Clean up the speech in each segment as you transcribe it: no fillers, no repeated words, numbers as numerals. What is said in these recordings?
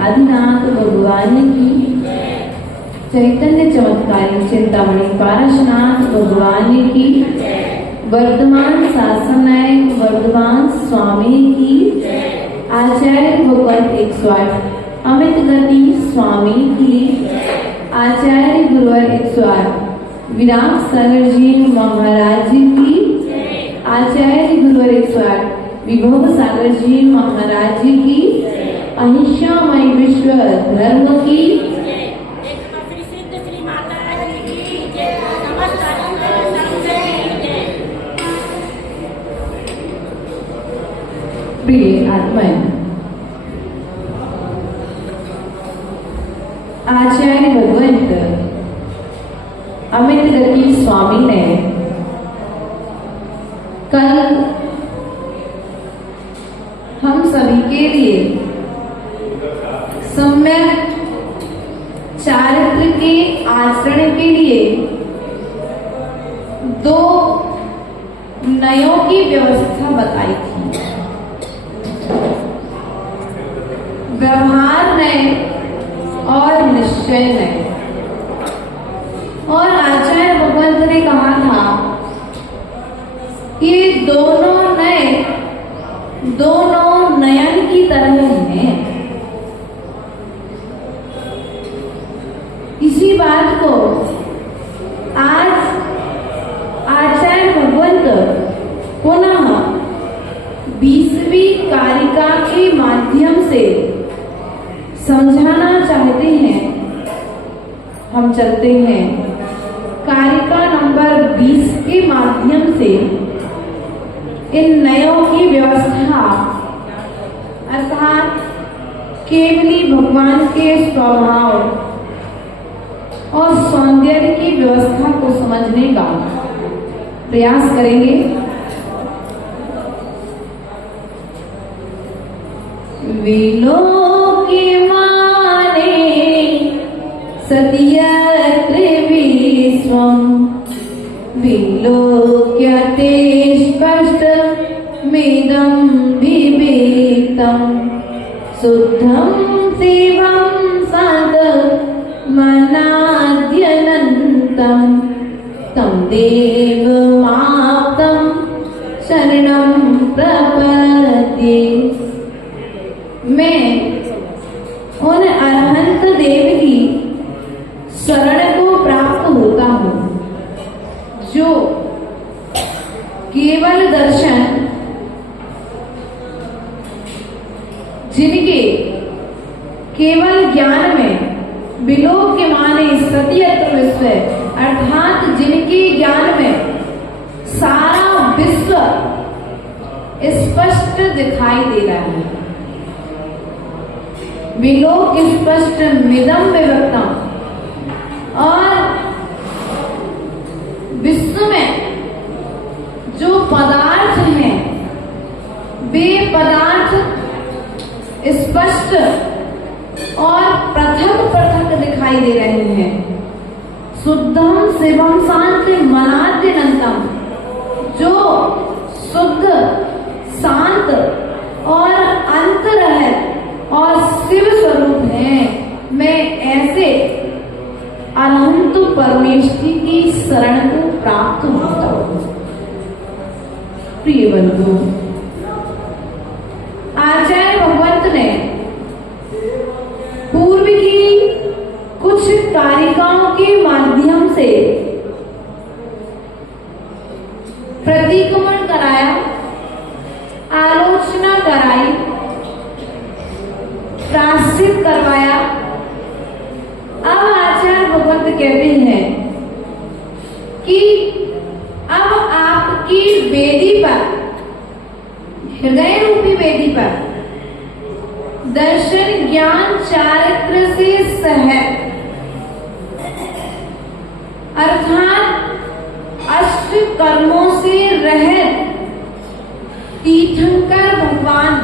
आदिनाथ भगवान की, चैतन्य चमत्कारी चिंतामणि पारशनाथ भगवान की, वर्तमान शासन नायक वर्तमान स्वामी की, आचार्य भगवत 108 अमित गति स्वामी की, आचार्य गुरुवर 108 विराट सागर जी महाराज की, आचार्य गुरुवर 108 विभव सागर जी महाराज की, अहिंसामय विश्व धर्म की, प्रिय आत्माएं, आचार्य भगवंत अमित गति स्वामी ने कल हम सभी के लिए सम्यक चारित्र के आचरण के लिए 2 नयों की व्यवस्था बताई थी। व्यवहार नय और निश्चय नय। और आचार्य भगवंत ने कहा था कि दोनों नयन की तरह हैं। इसी बात को आज आचार्य भगवंत पुनः 20वीं कारिका के माध्यम से समझाना चाहते हैं। हम चलते हैं कारिका नंबर 20 के माध्यम से इन नयों की व्यवस्था अर्थात केवली भगवान के स्वभाव और सौंदर्य की व्यवस्था को समझने का प्रयास करेंगे। विलोके माने सत्यत्र विश्वम् विलोक्यते स्पष्टमिदं विवेक्तं शुद्धं शिवं सद्मनाद्यनन्तं तं देवमाप्तं शरणं प्रपद्ये। मैं उन अरहंत देव की शरण को प्राप्त होता हूँ जो केवल दर्शन, जिनके केवल ज्ञान में विलोक्य माने सत्यत्व विश्व अर्थात जिनके ज्ञान में सारा विश्व स्पष्ट दिखाई दे रहा है। विलोक स्पष्ट मिदम विभक्तम, और विश्व में जो पदार्थ हैं वे पदार्थ स्पष्ट और पृथक पृथक दिखाई दे रहे हैं। शुद्धम शिवम शांति मनाद्यनंतम, जो शुद्ध शांत और अंत रहित और शिव स्वरूप है, मैं ऐसे अनंत परमेश्वरी की शरण को प्राप्त होता हूँ। प्रिय बंधु, आचार्य भगवंत ने पूर्व की कुछ कारिकाओं के माध्यम से प्रतिक्रमण कराया, आलोचना कराई, प्रायश्चित करवाया। अब आचार्य भगवंत कहते हैं कि अब आपकी वेदी पर, हृदय रूपी वेदी पर दर्शन ज्ञान चारित्र से सहित अर्थात अष्ट कर्मों से रहित तीर्थंकर भगवान,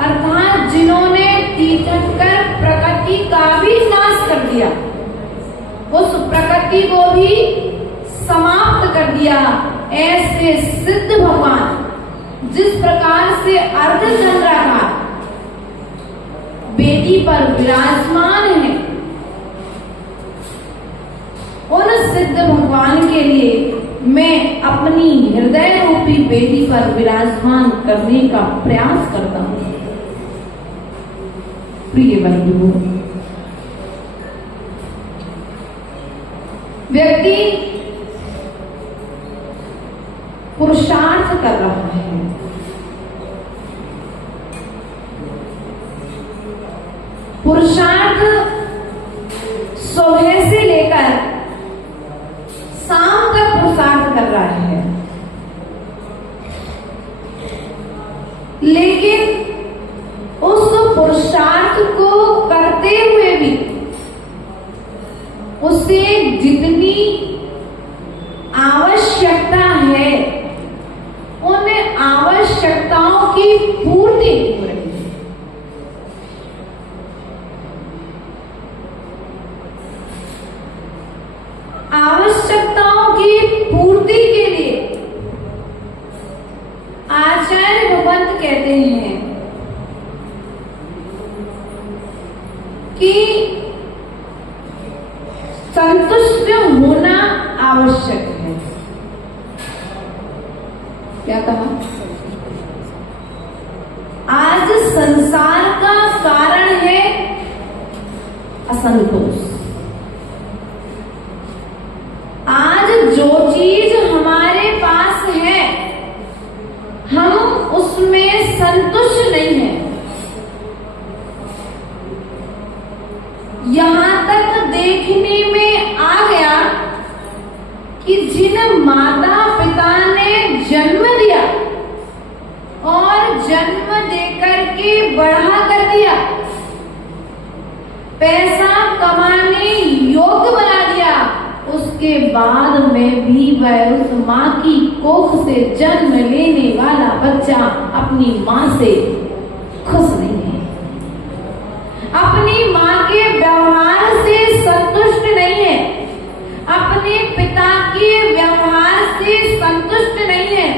अर्थात जिन्होंने तीर्थंकर प्रकृति का भी नाश कर दिया, उस प्रकृति को भी समाप्त कर दिया, ऐसे सिद्ध भगवान जिस प्रकार से अर्धचंद्राकार वेदी पर विराजमान है, उन सिद्ध भगवान के लिए मैं अपनी हृदय रूपी वेदी पर विराजमान करने का प्रयास करता हूं। प्रिय बंधुओं, व्यक्ति पुरुषार्थ कर रहा है, पुरुषार्थ सुबह से लेकर शाम तक पुरुषार्थ कर रहा है, लेकिन उस पुरुषार्थ को करते हुए भी उसे जितनी आवश्यकता है उन आवश्यकताओं की पूर्ति हो रही है। आवश्यकताओं की पूर्ति के लिए आचार्य भगवंत कहते हैं कि संतुष्ट होना आवश्यक है। क्या कहा? आज संसार का कारण है असंतोष। आज जो चीज हमारे पास है हम उसमें संतुष्ट नहीं है। यहां तक देखने में आ गया कि जिन माता पिता ने जन्म दिया और जन्म देकर के बड़ा कर दिया, पैसा कमाने योग्य बना दिया, उसके बाद में भी वह उस माँ की कोख से जन्म लेने वाला बच्चा अपनी माँ से खुश नहीं है, अपनी माँ के व्यवहार से संतुष्ट नहीं है, अपने पिता के व्यवहार से संतुष्ट नहीं है।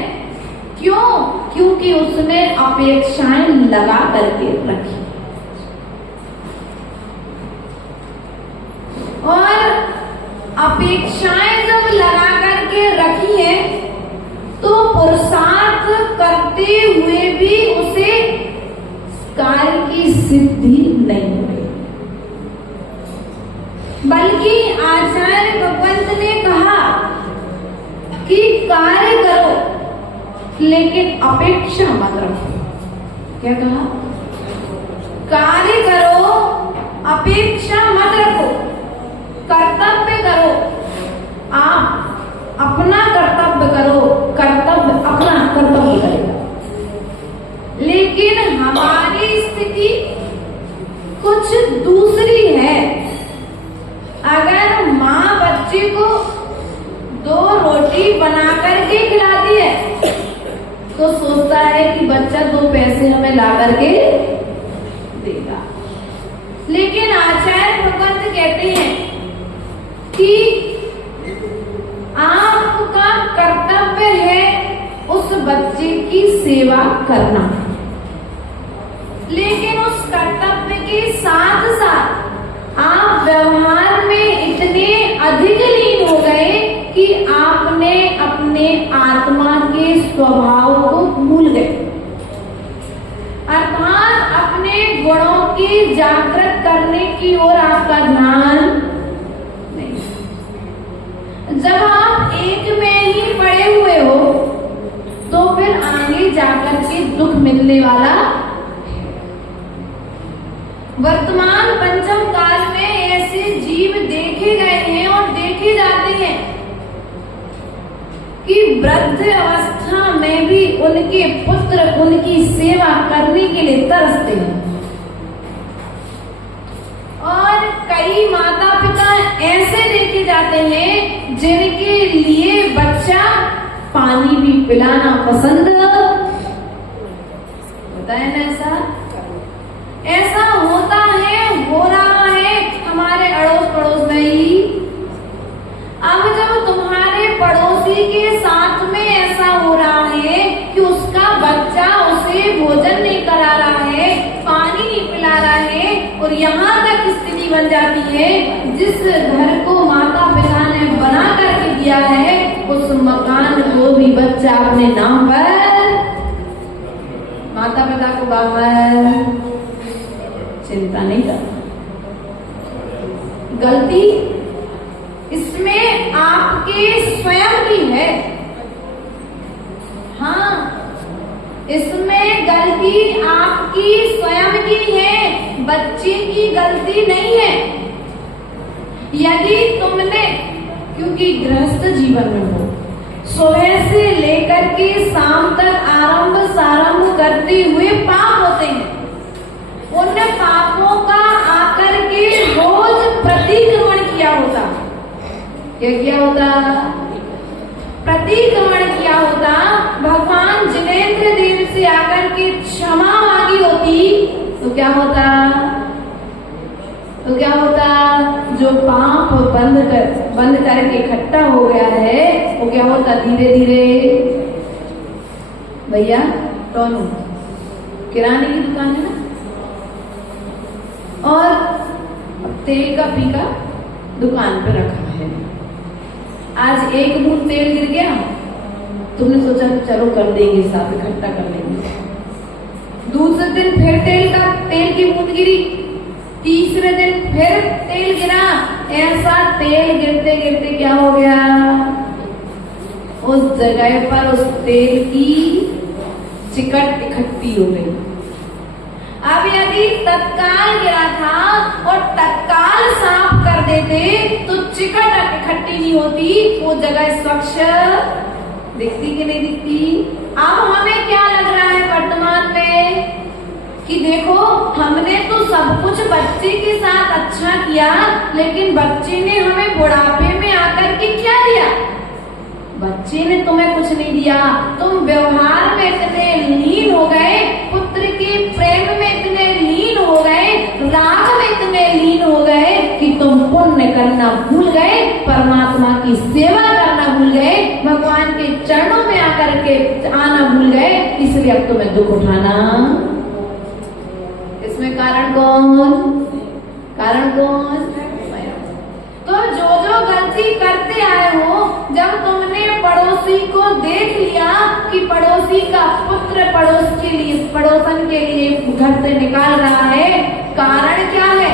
क्यों? क्योंकि उसने अपेक्षाएं लगा करके रखी, और अपेक्षाएं जब लगा करके रखी है तो पुरुषार्थ करते हुए भी उसे कार्य की सिद्धि नहीं हुई। बल्कि आचार्य भगवंत ने कहा कि कार्य करो लेकिन अपेक्षा मत रखो। क्या कहा? कार्य करो, अपेक्षा मत रखो, कर्तव्य करो, आप अपना कर्तव्य करो, कर्तव्य अपना कर्तव्य करो। तुम्हें ला करके देगा। लेकिन आचार्य भगवंत कहते हैं कि आपका कर्तव्य है उस बच्चे की सेवा करना, लेकिन उस कर्तव्य के साथ साथ आप व्यवहार में इतने अधिक लीन हो गए कि आपने अपने आत्मा के स्वभाव को भूल गए, अर्थात अपने गुणों की जागृत करने की ओर आपका ध्यान नहीं। जब आप एक में ही पड़े हुए हो तो फिर आगे जाकर के दुख मिलने वाला। वर्तमान पंचम काल में ऐसे जीव देखे गए हैं और देखे जाते हैं कि वृद्ध अवस्था में भी उनके पुत्र उनकी सेवा करने के लिए तरसते हैं, और कई माता पिता ऐसे देखे जाते हैं जिनके लिए बच्चा पानी भी पिलाना पसंद होता है ना। ऐसा होता है, हो रहा है हमारे अड़ोस पड़ोस में ही। अब जब तुम्हारे पड़ोसी के साथ में ऐसा हो रहा है कि उसका बच्चा उसे भोजन नहीं करा रहा है, पानी नहीं पिला रहा है, और यहाँ तक स्थिति बन जाती है जिस घर को माता पिता ने बना करके दिया है उस मकान को भी बच्चा अपने नाम पर, माता पिता को बाबर चिंता नहीं करता। गलती इसमें आपके स्वयं की है। हाँ, इसमें गलती आपकी स्वयं की है, बच्चे की गलती नहीं है। यदि तुमने, क्योंकि गृहस्थ जीवन में हो, सुबह से लेकर के शाम तक आरंभ सारंभ करते हुए पाप होते हैं, उन पापों का आकर के रोज प्रतिक्रमण किया होता। क्या किया होता? प्रतिक्रमण किया होता। भगवान जिनेंद्र देव से आकर के क्षमा मांगी होती तो क्या होता? तो क्या होता? जो पाप बंद करके इकट्ठा हो गया है वो क्या होता? धीरे धीरे। भैया टोनू किराने की दुकान है ना, और तेल का पीका दुकान पे रखा है। आज एक बूंद तेल गिर गया, तुमने सोचा चलो कर देंगे, साथ इकट्ठा कर लेंगे। दूसरे दिन फिर तेल की बूंद गिरी, तीसरे दिन फिर तेल गिरा। ऐसा तेल गिरते गिरते क्या हो गया? उस जगह पर उस तेल की चिकट इकट्ठी हो गई। अब यदि तत्काल गिरा था और तत्काल साफ कर देते तो चिकट इकट्ठी नहीं होती, वो जगह स्वच्छ दिखती कि नहीं दिखती? अब हमें क्या लग रहा है वर्तमान में कि देखो हमने तो सब कुछ बच्चे के साथ अच्छा किया, लेकिन बच्चे ने हमें बुढ़ापे में आकर के क्या दिया? बच्चे ने तुम्हें कुछ नहीं दिया। तुम व्यवहार में इतने लीन हो गए, पुत्र के प्रेम में इतने लीन हो गए, राग में इतने लीन हो गए कि तुम पुण्य करना भूल गए, परमात्मा की सेवा करना भूल गए, भगवान के चरणों में आकर के आना भूल गए। इसलिए अब तुम्हें दुख उठाना। इसमें कारण कौन? कारण कौन? तो जो गलती करते आए हो, जब तुमने पड़ोसी को देख लिया कि पड़ोसी का पुत्र पड़ोसन के लिए घर से निकाल रहा है, कारण क्या है?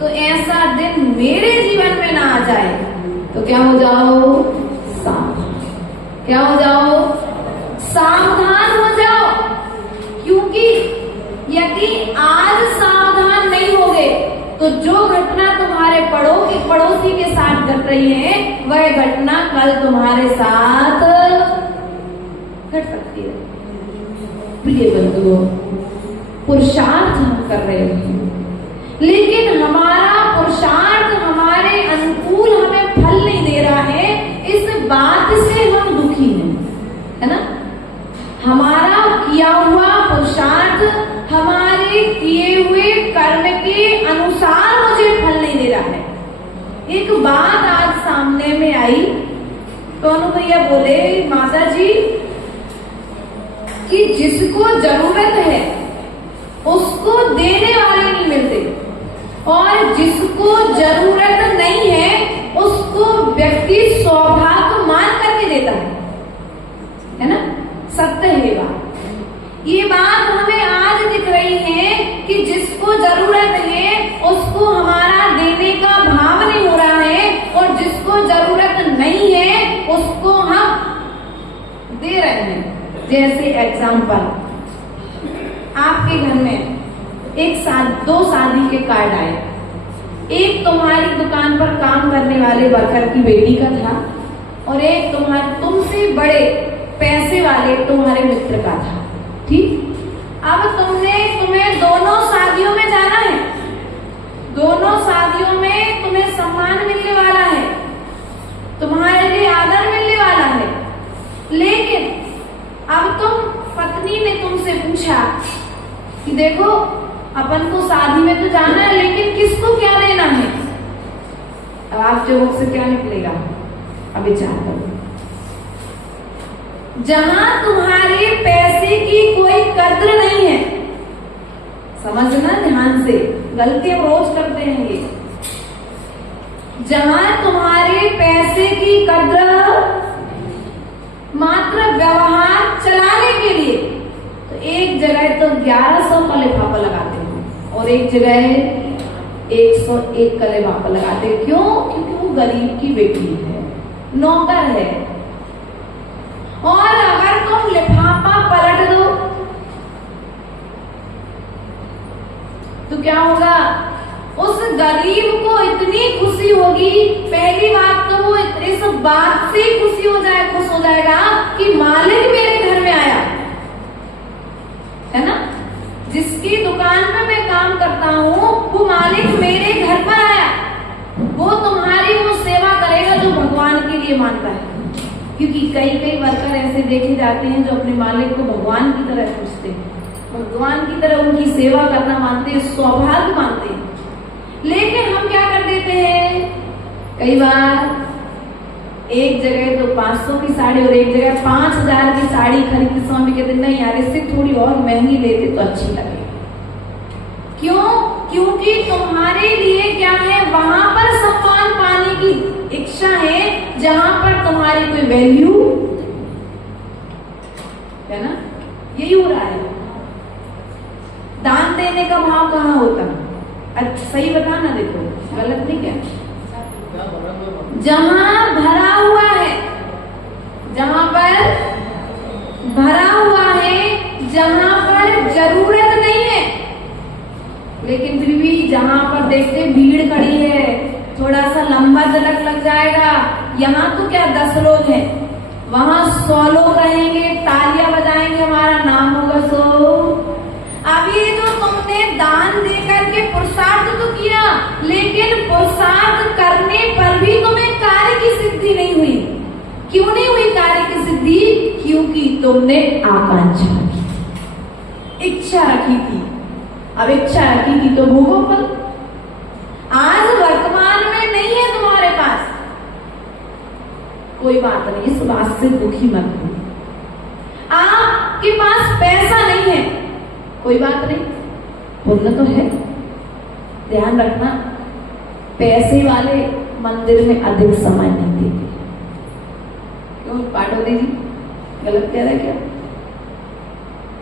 तो ऐसा दिन मेरे जीवन में ना आ जाए तो क्या हो जाओ? क्या हो जाओ? सावधान हो जाओ। क्योंकि यदि आज सावधान नहीं होगे तो जो घटना तुम्हारे पड़ोसी के साथ घट रही है वह घटना कल तुम्हारे साथ घट सकती है। प्रिय बंधुओं, पुरुषार्थ हम कर रहे हैं, लेकिन हमारा पुरुषार्थ हमारे अनुकूल हमें फल नहीं दे रहा है। इस बात से हम दुखी हैं, है ना? हमारा किया हुआ साक्षात हमारे किए हुए कर्म के अनुसार मुझे फल नहीं दे रहा है। एक बात आज सामने में आई तो अनु भैया बोले, माता जी कि जिसको जरूरत है उसको देने वाले नहीं मिलते, और जिसको जरूरत नहीं है उसको व्यक्ति सौभाग्य मान करके देता है ना। सत्य है बात। ये बात हमें आज दिख रही है कि जिसको जरूरत है उसको हमारा देने का भाव नहीं हो रहा है, और जिसको जरूरत नहीं है उसको हम दे रहे हैं। जैसे एग्जाम्पल, आपके घर में दो शादी के कार्ड आए। एक तुम्हारी दुकान पर काम करने वाले वर्कर की बेटी का था, और एक तुमसे बड़े पैसे वाले तुम्हारे मित्र का था। ठीक, अब तुम्हें दोनों शादियों में जाना है, दोनों शादियों में तुम्हें सम्मान मिलने वाला है, तुम्हारे लिए आदर मिलने वाला है। लेकिन अब पत्नी ने तुमसे पूछा कि देखो अपन को शादी में तो जाना है, लेकिन किसको क्या देना है। अब आप जो मुख से क्या निकलेगा, अब विचार करो। जहां तुम्हारे पैसे की कोई कद्र नहीं है, समझना ध्यान से, गलती हम रोज करते हैं ये। जहां तुम्हारे पैसे की कद्र मात्र व्यवहार चलाने के लिए, तो एक जगह तो 1100 का लिफाफा लगाते हैं और एक जगह 101 का लिफाफा लगाते हैं। क्यों? क्योंकि वो गरीब की बेटी है, नौकर है। और अगर तुम लिफाफा पलट दो तो क्या होगा? उस गरीब को इतनी खुशी होगी, पहली बात तो वो इस बात से खुश हो जाएगा कि मालिक मेरे घर में आया है ना। जिसकी दुकान में मैं काम करता हूँ वो मालिक मेरे घर पर आया, वो तुम्हारी वो सेवा करेगा जो भगवान के लिए मानता है। क्योंकि कई वर्कर ऐसे देखे जाते हैं जो अपने मालिक को भगवान की तरह पूछते हैं, भगवान की तरह उनकी सेवा करना मानते हैं, सौभाग्य मानते हैं। लेकिन हम क्या कर देते हैं, कई बार एक जगह तो 500 की साड़ी और एक जगह 5000 की साड़ी खरीदते समय कहते नहीं यार, इससे थोड़ी और महंगी लेते तो अच्छी लगे। क्यों? क्योंकि तुम्हारे लिए क्या है, वहां पर सम्मान पाने की इच्छा है जहां पर तुम्हारी कोई वैल्यू है ना। यही हो रहा है। दान देने का भाव कहाँ होता है? अच्छा सही बताना, देखो गलत नहीं क्या। जहां भरा हुआ है, जहां पर भरा हुआ है, जहां पर जरूरत नहीं है, लेकिन फिर भी जहां पर देखते भीड़ खड़ी है, थोड़ा सा लंबा तिलक लग जाएगा, यहाँ तो क्या 10 लोग हैं, वहां 100 लोग रहेंगे, तालियां बजाएंगे, हमारा नाम होगा 100। अब ये जो तुमने दान दे करके पुरुषार्थ तो किया, लेकिन पुरुषार्थ करने पर भी तुम्हें कार्य की सिद्धि नहीं हुई। क्यों नहीं हुई कार्य की सिद्धि? क्योंकि तुमने आकांक्षा की, इच्छा रखी थी। अब इच्छा रखी थी तो भोगो फल। आज वर्तमान में नहीं है तुम्हारे पास, कोई बात नहीं, इस बात से दुखी मत हो। आपके पास पैसा नहीं है, कोई बात नहीं, पुण्य तो है। ध्यान रखना, पैसे वाले मंदिर में अधिक समय नहीं देते। क्यों पार्वती जी गलत कह रहे क्या?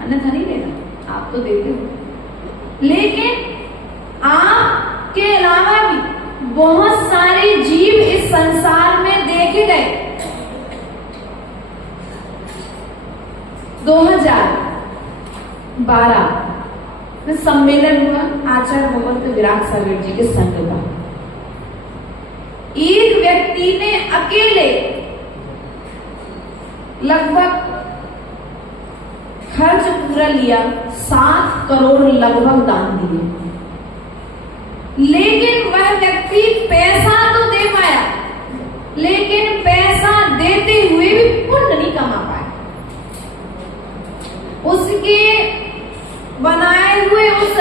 अन्यथा नहीं देना, आप तो देते हो। लेकिन आपके अलावा भी बहुत सारे जीव इस संसार में देखे गए। 2012 में सम्मेलन हुआ आचार्य भगवंत विराट सागर जी के संग का। एक व्यक्ति ने अकेले लगभग खर्च पूरा लिया, 7 करोड़ लगभग दान दिए। लेकिन वह व्यक्ति पैसा तो दे पाया, लेकिन पैसा देते हुए भी पुण्य नहीं कमा पाया। उसके बनाए हुए उस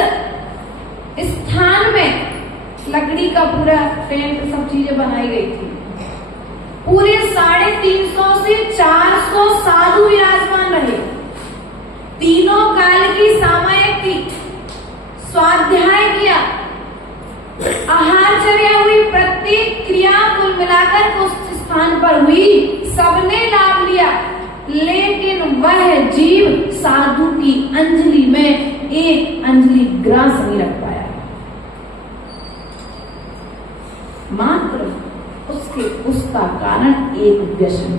स्थान में लकड़ी का पूरा टेंट सब चीजें बनाई गई थी। पूरे 350 से 400 साधु विराजमान रहे। तीनों काल की सामायिक की स्वाध्याय किया, आहारचर्या हुई, प्रत्येक क्रिया कुल मिलाकर उस स्थान पर हुई, सबने लाभ लिया। लेकिन वह जीव साधु की अंजलि में एक अंजलि ग्रास नहीं रख पाया। मात्र उसका कारण एक व्यसन।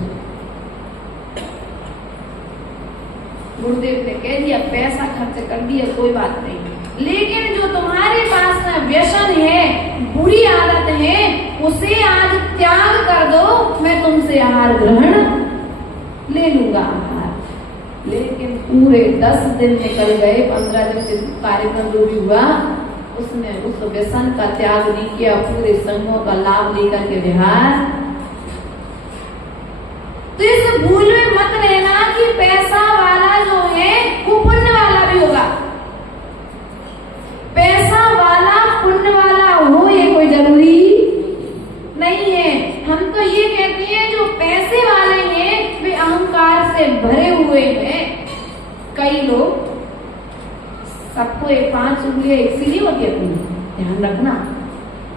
गुरुदेव ने कह दिया, पैसा खर्च कर दिया, कोई बात नहीं, लेकिन जो तुम्हारे पास में व्यसन है, बुरी आदत है, उसे आज त्याग कर दो, मैं तुमसे आहार ग्रहण ले लूंगा आहार। लेकिन पूरे 10 दिन निकल गए, 15 दिन कार्यक्रम जो भी हुआ, उसने उस व्यसन का त्याग नहीं किया, पूरे संघों का लाभ लेकर के विहार। तो इस भूल में मत रहना कि पैसा वाला जो है वो पुण्य वाला भी होगा। पैसा वाला पुण्य वाला हो ये कोई जरूरी नहीं है। हम तो ये कहते हैं जो पैसे वाले हैं वे अहंकार से भरे हुए हैं। कई लोग, सबको 5 उंगलियां एक सी नहीं होती, अपनी ध्यान रखना।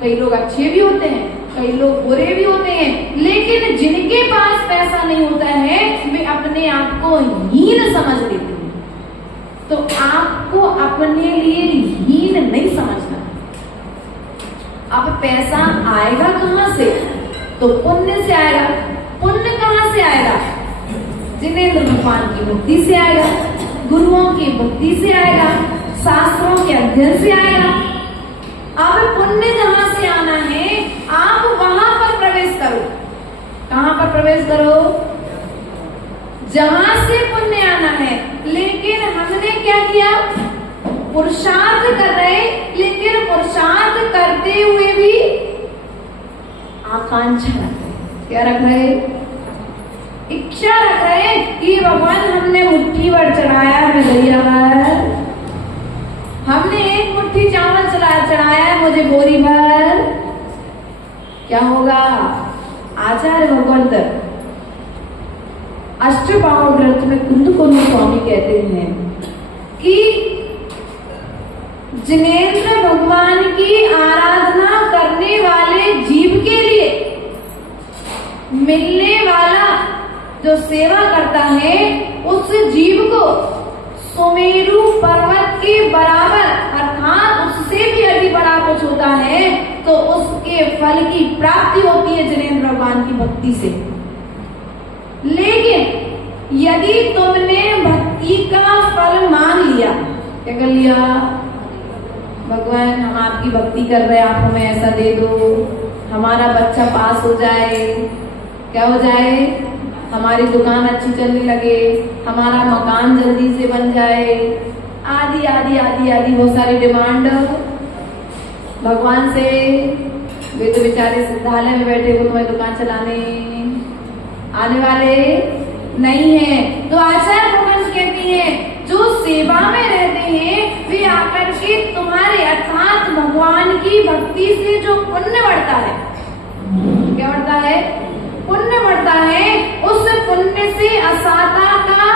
कई लोग अच्छे भी होते हैं, कई लोग बुरे भी होते हैं, लेकिन जिनके पास पैसा नहीं होता है वे अपने आप को हीन समझ लेते हैं। तो आपको अपने लिए हीन नहीं समझना। अब पैसा आएगा कहां से? तो पुण्य से आएगा। पुण्य कहां से आएगा? जिनेंद्र भगवान की भक्ति से आएगा, गुरुओं की भक्ति से आएगा, शास्त्रों के अध्ययन से आएगा। अब पुण्य जहां से आना है, आप वहां पर प्रवेश करो। कहां पर प्रवेश करो? जहां से पुण्य आना है। लेकिन हमने क्या किया? पुरुषार्थ कर रहे, लेकिन पुरुषार्थ करते हुए भी आकांक्षा रख रहे। क्या रख रहे? इच्छा रख रहे कि भगवान हमने मुट्ठी भर चढ़ाया है दरिया भर, हमने एक मुट्ठी चावल चढ़ाया है, मुझे बोरी भर। क्या होगा? आचार्य भगवंत अष्टबाहुर ग्रंथ में कुंद स्वामी कहते हैं कि जिनेंद्र भगवान की आराधना करने वाले जीव के लिए मिलने वाला जो सेवा करता है, उस जीव को सुमेरु पर्वत के बराबर, अर्थात उससे भी अधिक बड़ा कुछ होता है, तो उसके फल की प्राप्ति होती है जिनेंद्र भगवान की भक्ति से। लेकिन यदि तुमने भक्ति का फल मांग लिया, क्या कर लिया? भगवान हम आपकी भक्ति कर रहे हैं, आप हमें ऐसा दे दो, हमारा बच्चा पास हो जाए, क्या हो जाए, हमारी दुकान अच्छी चलने लगे, हमारा मकान जल्दी से बन जाए, आदि आदि आदि आदि बहुत सारी डिमांड भगवान से। वे तो बेचारे सिद्धालय में बैठे, वो तुम्हें दुकान चलाने आने वाले नहीं है। तो आचार्य भगवान कहती है जो सेवा में रहते हैं वे आकर के तुम्हारे, अर्थात भगवान की भक्ति से जो पुण्य बढ़ता है, क्या बढ़ता है? पुण्य बढ़ता है। उस पुण्य से असाता का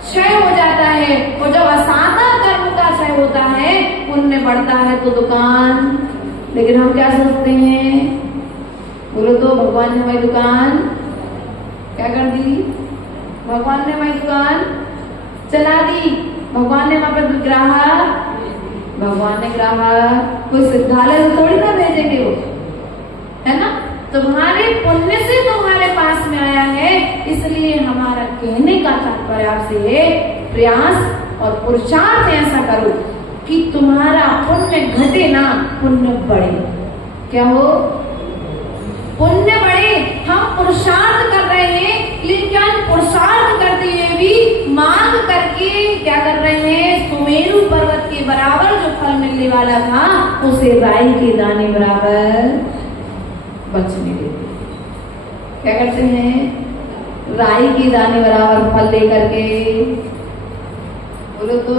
क्षय हो जाता है, और जब असाता कर्म का क्षय होता है, पुण्य बढ़ता है तो दुकान। लेकिन हम क्या सोचते हैं? बोलो तो, भगवान ने हमारी दुकान क्या कर दी? भगवान ने हमारी दुकान चला दी, भगवान ने हमारे ग्राहक, भगवान ने ग्राहक, कोई सिद्धालय तो थोड़ी ना भेजेंगे वो, है ना? तुम्हारे पुण्य से तुम्हारे पास में आया है, इसलिए हमारा कहने का तात्पर्य आपसे है, प्रयास और पुरुषार्थ ऐसा करो कि तुम्हारा पुण्य घटे ना, पुण्य बढ़े। क्या हो? पुण्य बढ़े। हम पुरुषार्थ कर रहे हैं, लेकिन पुरुषार्थ करते हुए भी मांग करके क्या कर रहे हैं? सुमेरु पर्वत के बराबर जो फल मिलने वाला था, उसे राई के दाने बराबर बचने देते। क्या करते हैं? राई के दाने बराबर फल लेकर के, बोलो तो,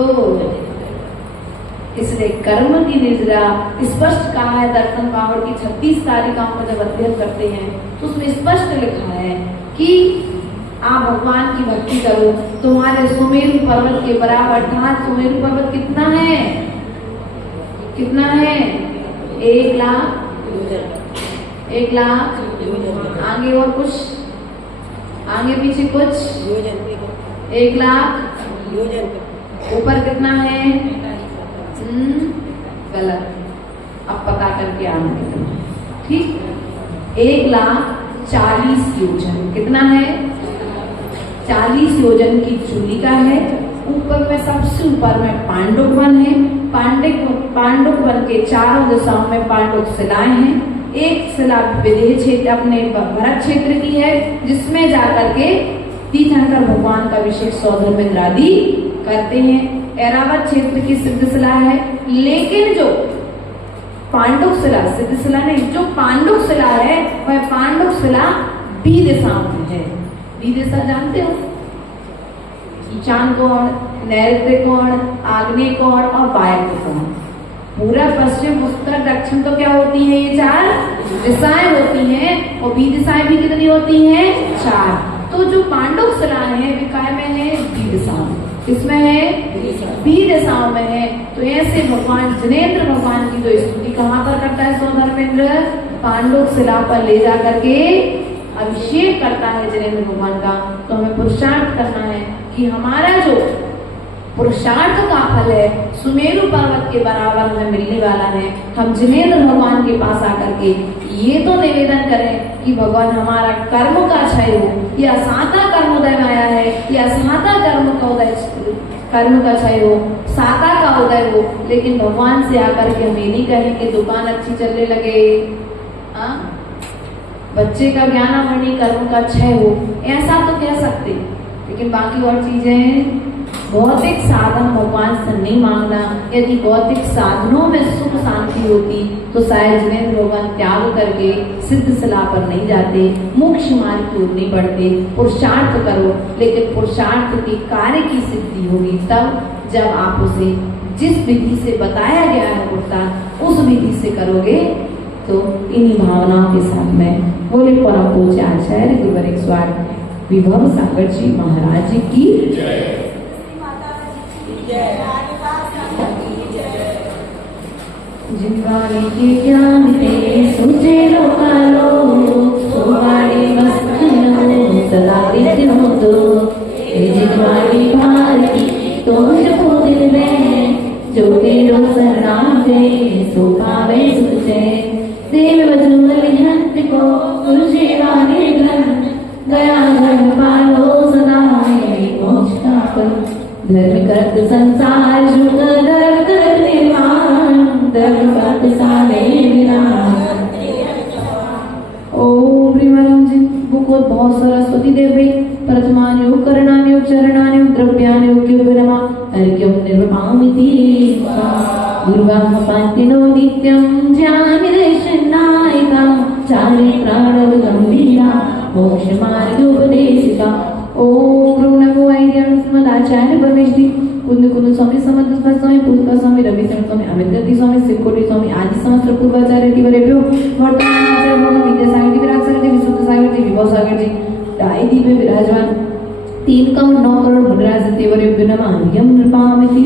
इसलिए कर्म की निद्रा स्पष्ट कहा है। दर्शन पावड़ की 36 कारिकाओं का जब अध्ययन करते हैं तो उसमें स्पष्ट लिखा है कि आप भगवान की भक्ति करो, तुम्हारे सुमेरु पर्वत के बराबर। अर्थात सुमेरु पर्वत कितना है, कितना है? 1 लाख, 1 लाख। आगे और कुछ, आगे पीछे कुछ, 1 लाख। ऊपर कितना है? गलत, अब पता करके आना कितना, ठीक। 1,40,000 योजन। कितना है? 40 योजन की चूलिका है। ऊपर में, सबसे ऊपर में पांडुक वन है। पांडुक वन के चारों दिशाओं में पांडुक शिलाएं हैं। एक शिला विदेह क्षेत्र, अपने भरत क्षेत्र की है, जिसमें जाकर के तीर्थंकर भगवान का अभिषेक सौधर्मेंद्र आदि करते हैं। ऐरावत क्षेत्र की सिद्ध शिला है। लेकिन जो पांडुक शिला, सिद्ध शिला नहीं, जो पांडुक शिला है वह पांडुक शिला बी दिशाओं में है। बी दिशा जानते हो? ईशान कोण, नैऋत्य कोण, आग्नेय कोण और वायव्य कोण। पूरा, पश्चिम, उत्तर, दक्षिण तो क्या होती है? ये 4 दिशाएं होती हैं। और बी दिशाएं भी कितनी होती हैं? 4। तो जो पांडुक शिलाएं हैं विकाय में है बी दिशाओं। किसमें है? बी दिशाओं में है। तो ऐसे भगवान जिनेंद्र भगवान की तो स्तुति कहाँ पर करता है सौधर्मेंद्र? पांडुक शिला पर ले जा करके अभिषेक करता है जिनेंद्र भगवान का। तो हमें पुरुषार्थ करना है कि हमारा जो पुरुषार्थ का फल है सुमेरु पर्वत के बराबर हमें मिलने वाला है। हम जिनेंद्र भगवान के पास आकर के ये तो निवेदन करें कि भगवान हमारा कर्म का क्षय हो, या साता कर्मोदय में आया है, या साता कर्म का उदय, कर्म का क्षय हो, साता का उदय हो। लेकिन भगवान से आकर के हम ये नहीं कहें कि दुकान अच्छी चलने लगे, बच्चे का ज्ञानामणि कर्म का क्षय हो, ऐसा तो कह सकते। लेकिन बाकी और चीजें, भौतिक साधन भगवान से नहीं मांगना। यदि भौतिक साधनों में सुख शांति होती तो शायद जिनेंद्र भगवान त्याग करके सिद्ध शिला पर नहीं जाते, मोक्ष मार्ग की ओर नहीं बढ़ते। पुरुषार्थ करो, लेकिन पुरुषार्थ के कार्य की सिद्धि होगी तब जब आप उसे जिस विधि से बताया गया है पुरुषार्थ, उस विधि से करोगे। तो इन्हीं भावनाओं के साथ में बोले परम पूज्य आचार्य गुरुवर स्वामी विभव सागर जी महाराज की जिनवाणी के ज्ञान ते सुचे लोकालो, सुवाणी मस्तनो सदा नित्य हो तो। जिनवाणी भारती तुमको दिल में, जो तेरो शरण दे सो पावे सुख से। देव वचन बलिहंत को तुझे वाणी ग्रंथ, गया धर्म पालो सदा मोक्ष का पथ। धर्म करत संसार जुग धर्म कर निर्वाण, धर्म करत साले विराम। ओम प्रियम जी बुको बहुत सरस्वती देवी प्रथमान योग करणान योग चरणान योग द्रव्यान योग विरमा अर्घ्यम निर्वपामिति। गुरुवाम पातिनो नित्यं ज्ञानदर्शनायिका, चारि प्राण गंभीरा मोक्ष मार्गोपदेशिका। ओम नमो ऐर्यं स्मदाचार्य परमेश्वरी कुंद कुंद स्वामी समर्थ स्वामी पुष्पा स्वामी रविशंकर स्वामी अमित स्वामी शिवकोटि स्वामी आदि समस्त पूर्वाचार्य तिवरेभ्यो वर्तमान आचार्य भगवान विद्यासागर जी, विराट सागर जी, विशुद्ध सागर जी, विभव सागर जी दाई में विराजमान 3 करोड़ 9 करोड़ मुद्रा से तिवरेभ्यो नमः। यम नृपामिति।